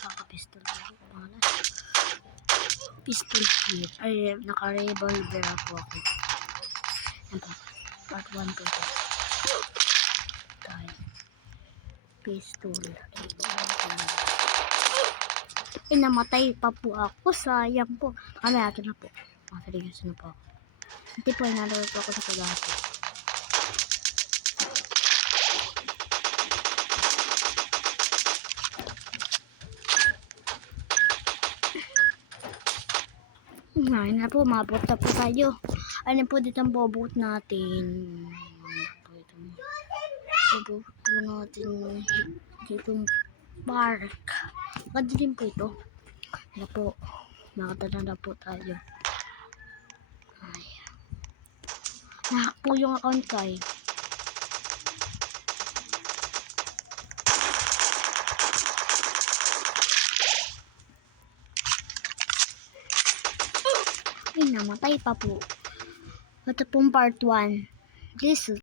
Kaka-pistol ako. Pistol kit. Ay, naka-revolver ako. Yan po. Part 1 po ito. Tayo. Pistol. Namatay pa po ako. Sayang po. Kami ato na po. Seryoso na po. Hindi po, nalaro po ako sa pagkakot. Ngayon na po, mabot na po tayo. Ano po dito ang bobot natin? Bobot po natin ditong park. Maganda din po ito. Ano po, makatala na po tayo. Ay. Nahak po yung account ko eh. Ay, namatay pa po. Ito pong part 1. This